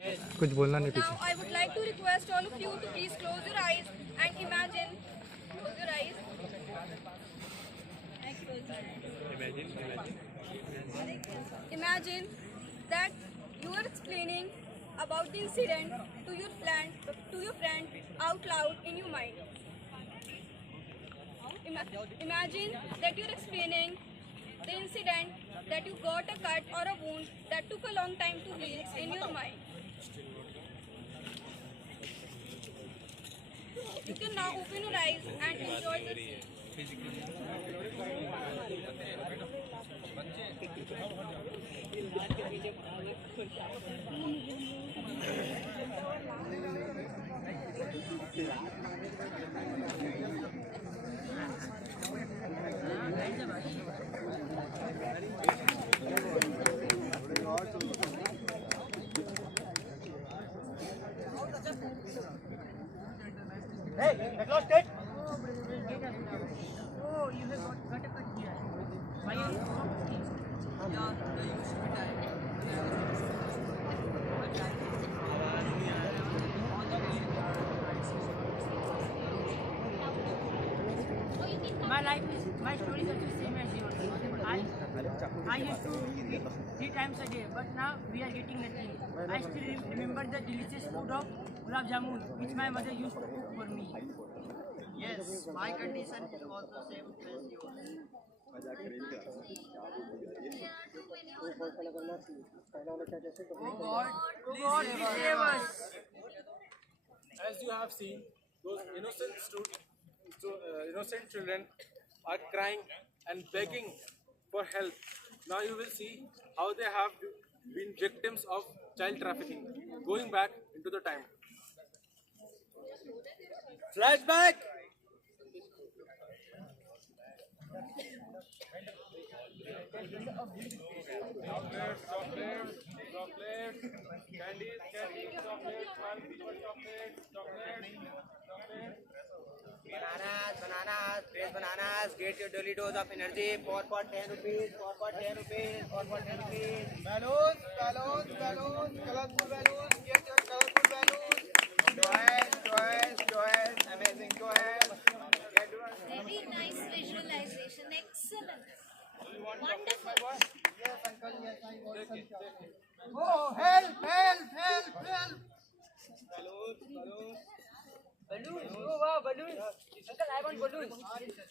कुछ बोलना नहीं Now पीछे। I would like to request all of you to please close your eyes and imagine. Close your eyes. Imagine that you are explaining about the incident to your friend out loud in your mind. Imagine that you are explaining the incident that you got a cut or a wound that took a long time to heal in your mind. You can now open your eyes and enjoy the scene. Hey, that lost it. Oh, you have got a cut here. Why are you from? Yeah, they used to be tired. My life is, my story is the same as yours. I used to eat 3 times a day, but now we are getting nothing. I still remember the delicious food of gulab jamun, which my mother used to cook for me. Yes, my condition was the same as yours. Oh God, please save us. As you have seen, those innocent children are crying and begging for help. Now you will see how they have been victims of child trafficking. Going back into the time. Flashback. Chocolates, candies, chocolates, chocolates. Bananas, fresh bananas, get your daily dose of energy. 4 for 10 rupees, 4 for 10 rupees, 4 for 10 rupees. Balloons, colorful balloons. Get your colorful balloons. Joys, amazing joys. Get yours. Very nice visualization. Excellent. Wonderful. Yes, uncle. Yes, I want some. Oh, help! Balloons, oh wow, balloons. Uncle, I want balloons.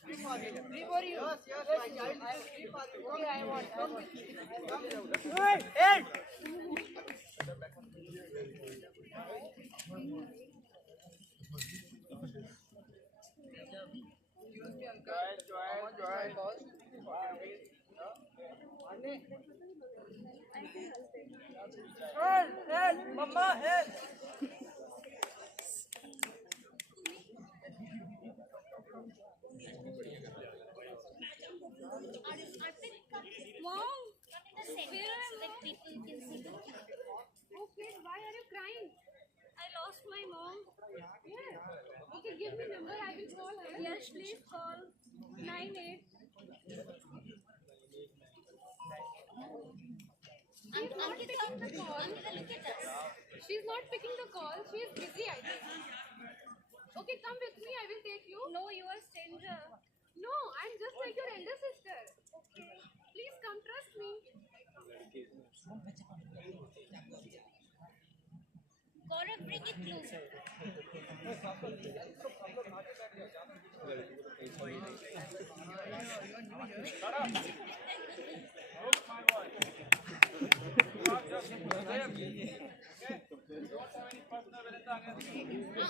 Free for you. Yes, my child. I am free for you. Okay, I want. Hey! Help, mama, help. Mom, come in the center so that people can see the camera. Okay, why are you crying? I lost my mom. Yeah. Okay, give me number. I will call her. Yes, please call 98. Ankita, look at us. She's not picking the call. She is busy, I think. Okay, come with me. I will take you. No, you are stranger. No, I'm just like your elder sister. Okay. Please come, trust me. Gaurav, bring it closer.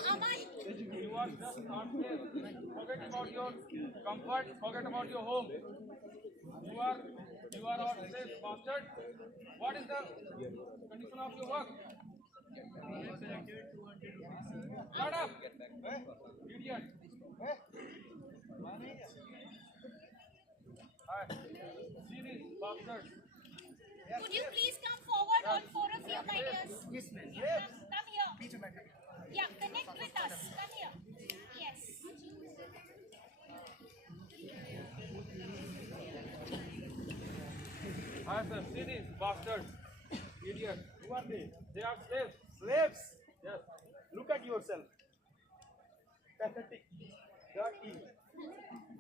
Aman. You are just not safe. Forget about your comfort. Forget about your home. You are not safe, bastard. What is the condition of your work? Shut up, idiot. See these bastards. Could you please come forward, all 4 of you, my dears? Yes, ma'am. Come here. Yeah, connect with us. Come here. Yes. I have seen these bastards. Idiot. Who are they? They are slaves. Slaves. Yes. Look at yourself. Pathetic. Dirty.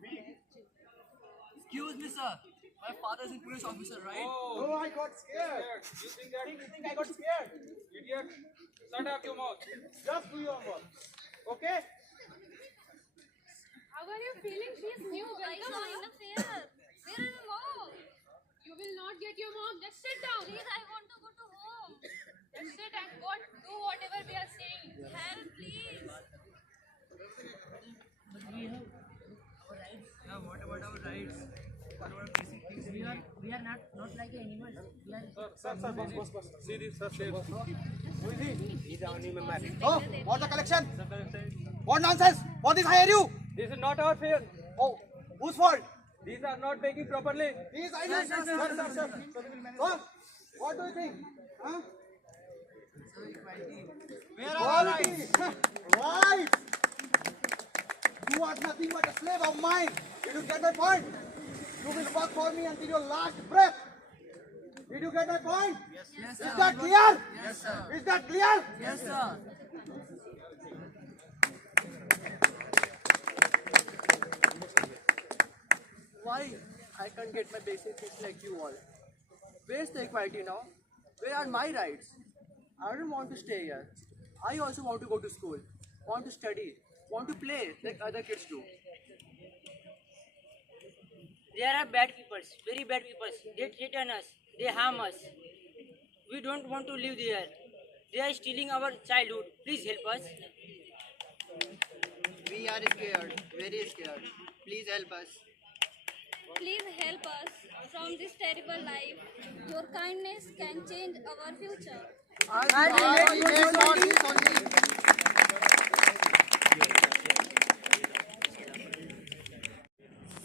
Weak. Excuse me, sir. My father is a police officer, right? Oh, I got scared. You think that? You think I got scared? Idiot. Shut up your mouth. Just do your work. Okay? How are you feeling? She's new. Welcome. Don't interfere. Where are the mom? You will not get your mom. Just sit down. Please, I want to go to home. Just sit and do whatever we are saying. Help, please. But we have our rights. Yeah, what about our rights? What about basic things? We are not like animals. We are Sir, boss. See this, sir. He's our new member. Oh, what's the collection? What nonsense? For this hire you? This is not our fair. Oh, whose fault? These are not taking properly. These I know. Sir. Huh? What do you think? Huh? Where are our Quality. rights? Right. You are nothing but a slave of mine. Did you get my point? You will work for me until your last breath. Did you get my point? Yes, Is sir. that clear? Yes, sir. Is that clear? Yes, sir. Why I can't get my basic things like you all? Where's the equality now? Where are my rights? I don't want to stay here. I also want to go to school, want to study, want to play like other kids do. There are bad people, very bad people. They threaten us, they harm us. We don't want to live there. They are stealing our childhood. Please help us. We are scared, very scared. Please help us. Please help us from this terrible life. Your kindness can change our future.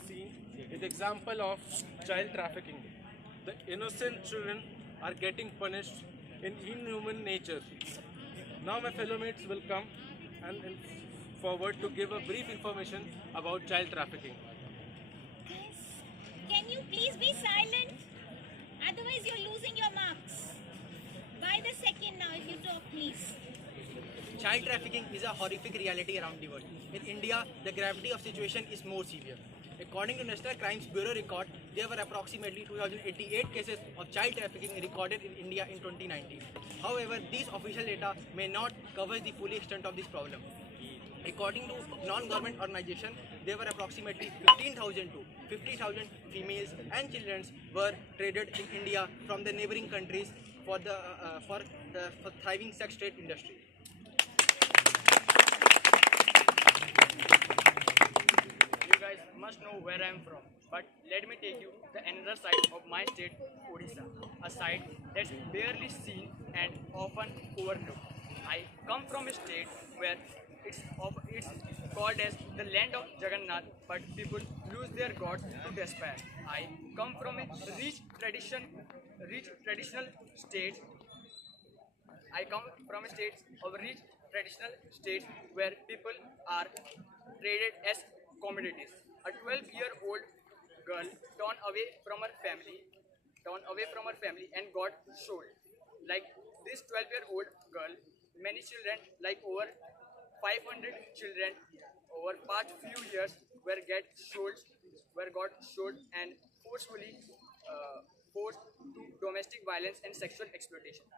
Seen is example of child trafficking. The innocent children are getting punished in inhuman nature. Now my fellow mates will come and forward to give a brief information about child trafficking. Can you please be silent? Otherwise, you're losing your marks. By the second now, if you talk, please. Child trafficking is a horrific reality around the world. In India, the gravity of situation is more severe. According to National Crimes Bureau record, there were approximately 2,088 cases of child trafficking recorded in India in 2019. However, these official data may not cover the full extent of this problem. According to non-government organization, there were approximately 15,000 to 50,000 females and children were traded in India from the neighboring countries for the thriving sex trade industry. You guys must know where I am from, but let me take you the another side of my state, Odisha, a side that's barely seen and often overlooked. I come from a state where it's called as the land of Jagannath, but people lose their gods to despair. I come from a rich traditional state. I come from a state of rich traditional states where people are traded as commodities. A 12-year-old girl turned away from her family and got sold. Like this 12-year-old girl, many children, like over 500 children over past few years got sold and forcefully forced to domestic violence and sexual exploitation.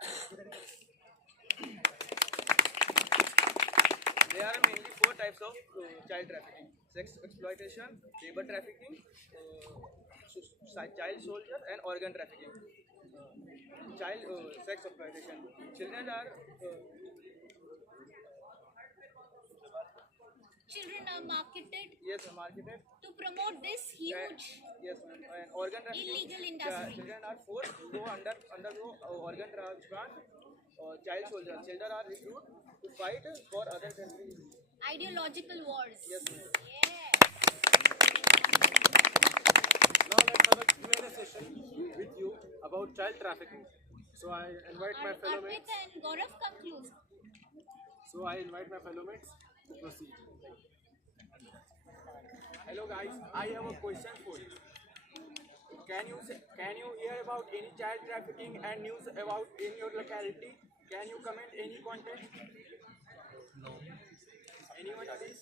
There are mainly four types of child trafficking: sex exploitation, labor trafficking, child soldier, and organ trafficking. Child sex exploitation. Children are Children are marketed marketed. to promote this huge Yes, ma'am. And organ trafficking. illegal industry. Children are forced to undergo organ transplant. Child soldiers. Children are recruited to fight for other countries. Ideological wars. Yes, ma'am. Now let's have a Q&A session with you about child trafficking. So I invite my fellow mates. Arpita and Gaurav, come close. So I invite my fellow mates to proceed. Hello guys, I have a question for you. Can you hear about any child trafficking and news about in your locality? Can you comment any contest? No. Anyone please?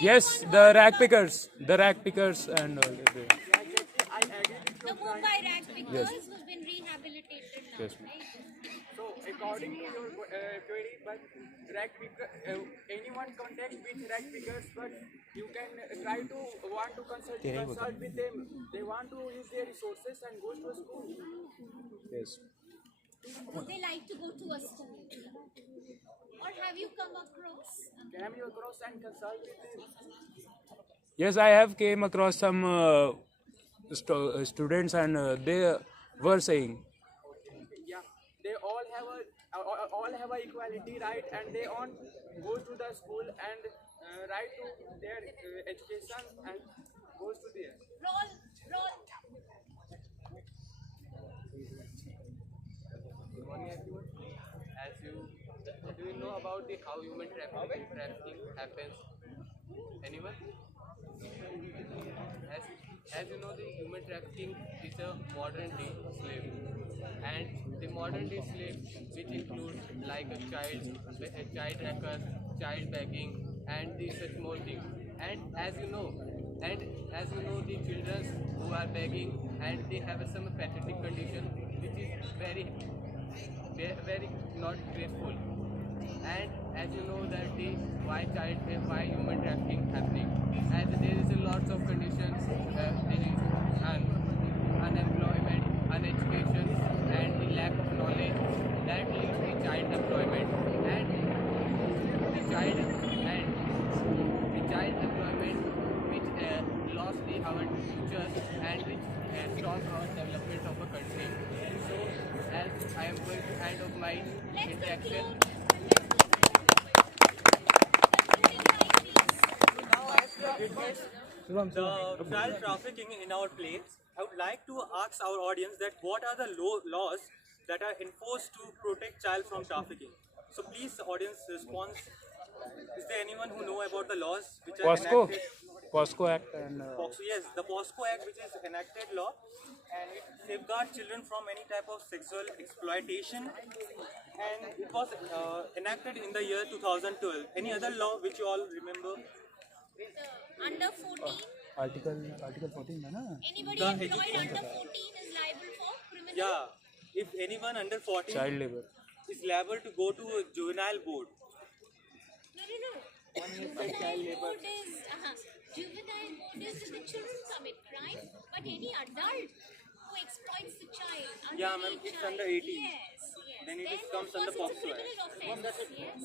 Yes, the rag pickers and all. I agree with The your point. Mumbai rag pickers Yes. who's been rehabilitated now, Yes. right? So according to your query, but rag picker, anyone contact with rag pickers, but you can try to want to consult with them. They want to use their resources and go to a school. Yes. Would they like to go to a school? Or have you come across? Came you across and consult with them. Yes, I have came across some students and they were saying. Yeah, they all have a equality, right? And they all go to the school and right to their education and goes to there. Roll. Good morning, everyone. As you do you know about the how human trafficking happens? Anyone? As you know, the human trafficking is a modern day slave, and the modern day slave, which includes like a child hackers, child begging, and the such more things. And as you know, the children who are begging and they have some pathetic condition, which is very not graceful. And as you know that the why human trafficking happening, as there is a lots of conditions, there is unemployment, uneducation, and the lack of knowledge that leads to child employment and the child employment which lost our future and which stops our development of a country. So as I am going to end of my interaction. The child trafficking in our place, I would like to ask our audience that what are the laws that are enforced to protect child from trafficking? So please, the audience response. Is there anyone who know about the laws which are enacted? POSCO Act and POSCO, yes, the POSCO Act, which is enacted law, and it safeguards children from any type of sexual exploitation, and it was enacted in the year 2012. Any other law which you all remember? Under 14, Article 14 है ना? anybody employed under 14 is liable for criminal. Yeah, if anyone under 14 Child labor. is liable to go to a juvenile board. No. Juvenile board is if the children commit crime, but any adult who exploits the child, Yeah, ma'am, underage it's child, under 18. Yes. Then it Then comes of under course it's a POSCO Act. criminal offense. Yes.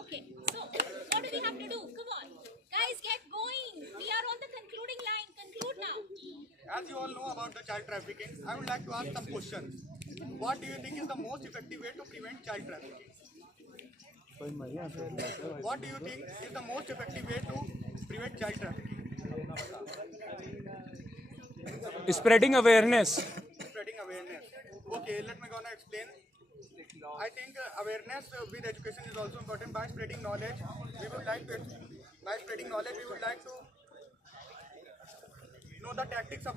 Okay, so what do we have to do? Come on. Guys, get going. We are on the concluding line. Conclude now. As you all know about the child trafficking, I would like to ask some questions. What do you think is the most effective way to prevent child trafficking? What do you think is the most effective way to prevent child trafficking? Spreading awareness. Spreading awareness. Okay, let me gonna explain. I think awareness with education is also important. By spreading knowledge, we would like to know the tactics we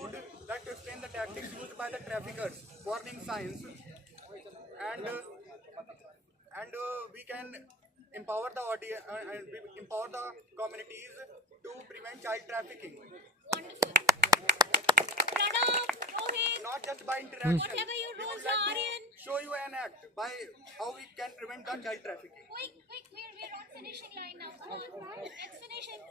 would like to explain the tactics used by the traffickers, warning signs, and we can empower the audience and we empower the communities to prevent child trafficking. Wonderful. Pranam, Rohit, Not just by interaction. whatever your We would roles like are, to Aryan. show you an act by how we can prevent the child trafficking. Quick, we're on finishing line now. Come on, let's finish it.